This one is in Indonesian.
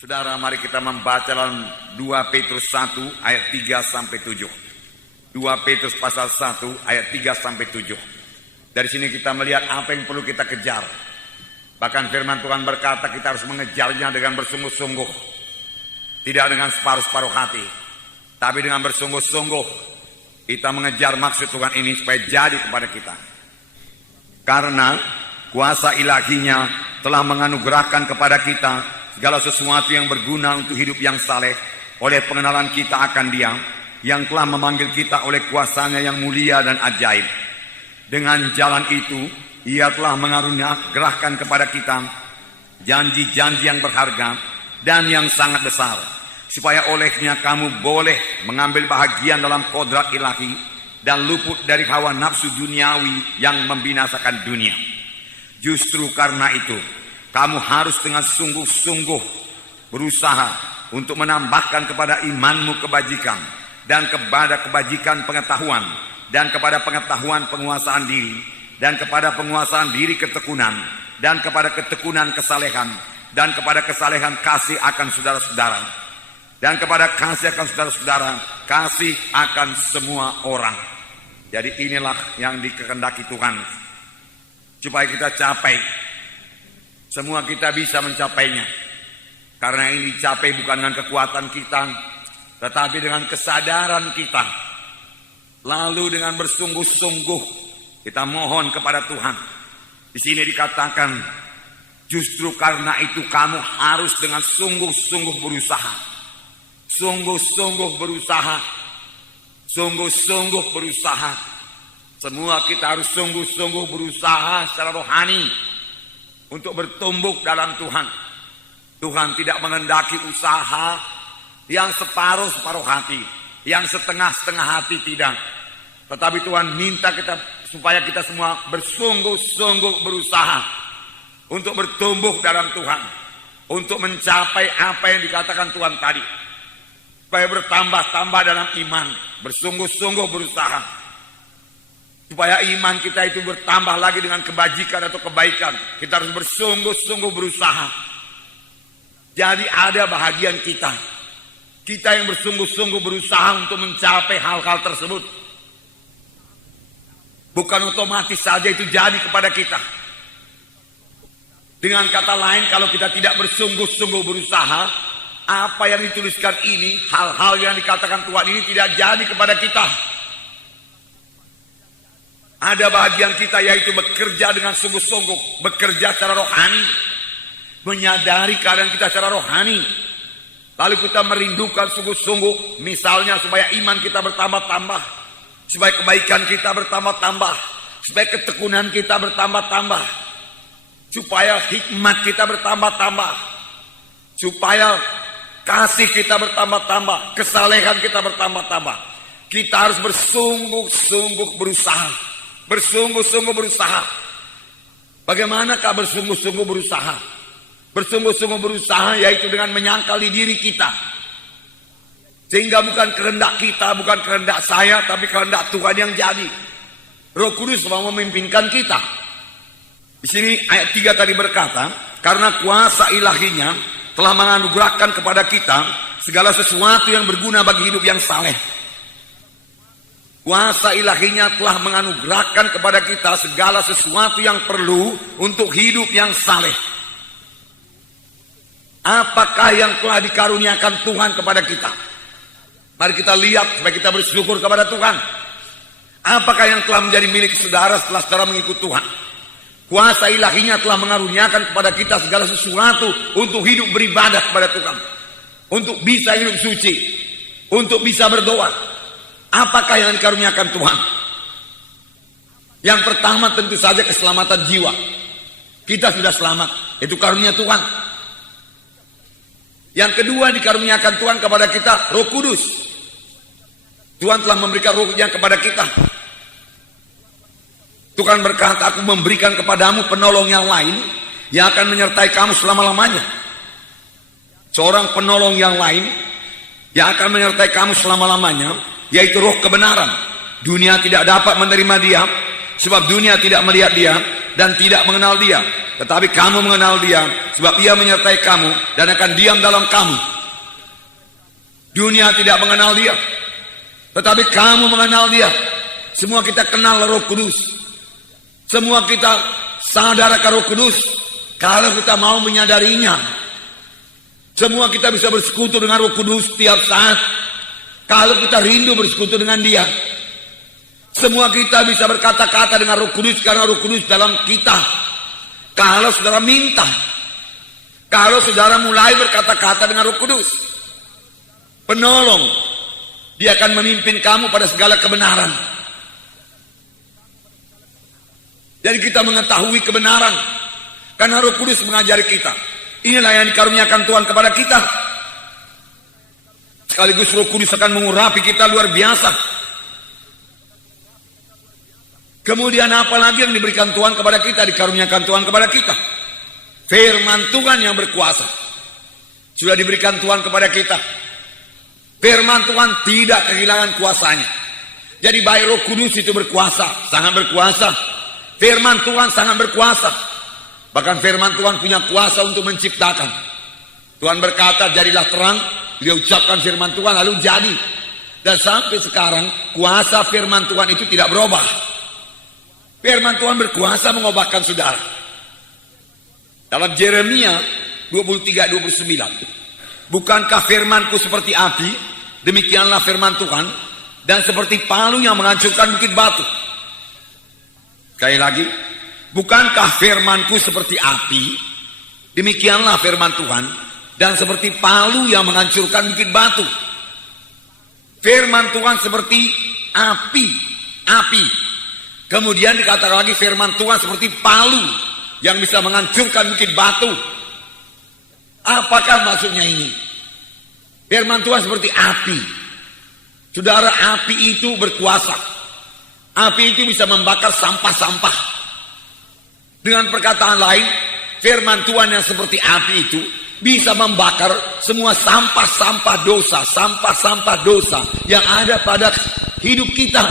Saudara, mari kita membaca dalam 2 Petrus 1 ayat 3 sampai 7. 2 Petrus pasal 1 ayat 3 sampai 7. Dari sini kita melihat apa yang perlu kita kejar. Bahkan firman Tuhan berkata kita harus mengejarnya dengan bersungguh-sungguh. Tidak dengan separuh-separuh hati, tapi dengan bersungguh-sungguh kita mengejar maksud Tuhan ini supaya jadi kepada kita. Karena kuasa ilahinya telah menganugerahkan kepada kita segala sesuatu yang berguna untuk hidup yang saleh oleh pengenalan kita akan Dia yang telah memanggil kita oleh kuasanya yang mulia dan ajaib. Dengan jalan itu Ia telah menganugerahkan kepada kita janji-janji yang berharga dan yang sangat besar, supaya olehnya kamu boleh mengambil bahagian dalam kodrat ilahi dan luput dari hawa nafsu duniawi yang membinasakan dunia. Justru karena itu kamu harus dengan sungguh-sungguh berusaha untuk menambahkan kepada imanmu kebajikan, dan kepada kebajikan pengetahuan, dan kepada pengetahuan penguasaan diri, dan kepada penguasaan diri ketekunan, dan kepada ketekunan kesalehan, dan kepada kesalehan kasih akan saudara-saudara, dan kepada kasih akan saudara-saudara kasih akan semua orang. Jadi inilah yang dikehendaki Tuhan supaya kita capai. Semua kita bisa mencapainya, karena ini dicapai bukan dengan kekuatan kita, tetapi dengan kesadaran kita. Lalu dengan bersungguh-sungguh kita mohon kepada Tuhan. Di sini dikatakan, justru karena itu kamu harus dengan sungguh-sungguh berusaha. Sungguh-sungguh berusaha. Sungguh-sungguh berusaha. Semua kita harus sungguh-sungguh berusaha secara rohani untuk bertumbuh dalam Tuhan. Tuhan tidak menghendaki usaha yang separuh-separuh hati, yang setengah-setengah hati, tidak. Tetapi Tuhan minta kita supaya kita semua bersungguh-sungguh berusaha untuk bertumbuh dalam Tuhan, untuk mencapai apa yang dikatakan Tuhan tadi, supaya bertambah-tambah dalam iman, bersungguh-sungguh berusaha, supaya iman kita itu bertambah lagi dengan kebajikan atau kebaikan. Kita harus bersungguh-sungguh berusaha. Jadi ada bahagian kita yang bersungguh-sungguh berusaha untuk mencapai hal-hal tersebut. Bukan otomatis saja itu jadi kepada kita. Dengan kata lain, kalau kita tidak bersungguh-sungguh berusaha, apa yang dituliskan ini, hal-hal yang dikatakan Tuhan ini tidak jadi kepada kita. Ada bahagian kita yaitu bekerja dengan sungguh-sungguh, bekerja secara rohani, menyadari keadaan kita secara rohani. Lalu kita merindukan sungguh-sungguh, misalnya supaya iman kita bertambah-tambah, supaya kebaikan kita bertambah-tambah, supaya ketekunan kita bertambah-tambah, supaya hikmat kita bertambah-tambah, supaya kasih kita bertambah-tambah, kesalehan kita bertambah-tambah. Kita harus bersungguh-sungguh berusaha. Bersungguh-sungguh berusaha. Bagaimanakah bersungguh-sungguh berusaha? Bersungguh-sungguh berusaha yaitu dengan menyangkali diri kita, sehingga bukan kehendak kita, bukan kehendak saya, tapi kehendak Tuhan yang jadi. Roh Kudus mau memimpinkan kita. Di sini ayat 3 tadi berkata, karena kuasa ilahinya telah menganugerahkan kepada kita segala sesuatu yang berguna bagi hidup yang saleh. Kuasa ilahinya telah menganugerahkan kepada kita segala sesuatu yang perlu untuk hidup yang saleh. Apakah yang telah dikaruniakan Tuhan kepada kita? Mari kita lihat supaya kita bersyukur kepada Tuhan. Apakah yang telah menjadi milik saudara setelah saudara mengikut Tuhan? Kuasa ilahinya telah mengaruniakan kepada kita segala sesuatu untuk hidup beribadah kepada Tuhan, untuk bisa hidup suci, untuk bisa berdoa. Apakah yang dikaruniakan Tuhan? Yang pertama tentu saja keselamatan jiwa. Kita sudah selamat, itu karunia Tuhan. Yang kedua dikaruniakan Tuhan kepada kita Roh Kudus. Tuhan telah memberikan Roh-Nya kepada kita. Tuhan berkata, aku memberikan kepadamu penolong yang lain yang akan menyertai kamu selama-lamanya. Seorang penolong yang lain yang akan menyertai kamu selama-lamanya, yaitu Roh kebenaran. Dunia tidak dapat menerima Dia, sebab dunia tidak melihat Dia, dan tidak mengenal dia. Tetapi kamu mengenal dia, sebab ia menyertai kamu dan akan diam dalam kamu. Dunia tidak mengenal dia, tetapi kamu mengenal dia. Semua kita kenal Roh Kudus. Semua kita sadar akan Roh Kudus kalau kita mau menyadarinya. Semua kita bisa bersekutu dengan Roh Kudus setiap saat kalau kita rindu bersekutu dengan dia. Semua kita bisa berkata-kata dengan Roh Kudus karena Roh Kudus dalam kita. Kalau saudara minta, kalau saudara mulai berkata-kata dengan Roh Kudus, penolong, dia akan memimpin kamu pada segala kebenaran. Jadi kita mengetahui kebenaran karena Roh Kudus mengajari kita. Inilah yang dikaruniakan Tuhan kepada kita. Sekaligus Roh Kudus akan mengurapi kita luar biasa. Kemudian apa lagi yang diberikan Tuhan kepada kita, dikaruniakan Tuhan kepada kita? Firman Tuhan yang berkuasa. Sudah diberikan Tuhan kepada kita. Firman Tuhan tidak kehilangan kuasanya. Jadi baik Roh Kudus itu berkuasa, sangat berkuasa. Firman Tuhan sangat berkuasa. Bahkan firman Tuhan punya kuasa untuk menciptakan. Tuhan berkata, jadilah terang. Dia ucapkan firman Tuhan lalu jadi. Dan sampai sekarang kuasa firman Tuhan itu tidak berubah. Firman Tuhan berkuasa mengubahkan saudara. Dalam Yeremia 23:29, bukankah firmanku seperti api, demikianlah firman Tuhan, dan seperti palu yang menghancurkan bukit batu. Sekali lagi, bukankah firmanku seperti api, demikianlah firman Tuhan, dan seperti palu yang menghancurkan bukit batu. Firman Tuhan seperti api. Kemudian dikatakan lagi firman Tuhan seperti palu yang bisa menghancurkan bukit batu. Apakah maksudnya ini? Firman Tuhan seperti api. Saudara, api itu berkuasa. Api itu bisa membakar sampah-sampah. Dengan perkataan lain, firman Tuhan yang seperti api itu bisa membakar semua sampah-sampah dosa yang ada pada hidup kita.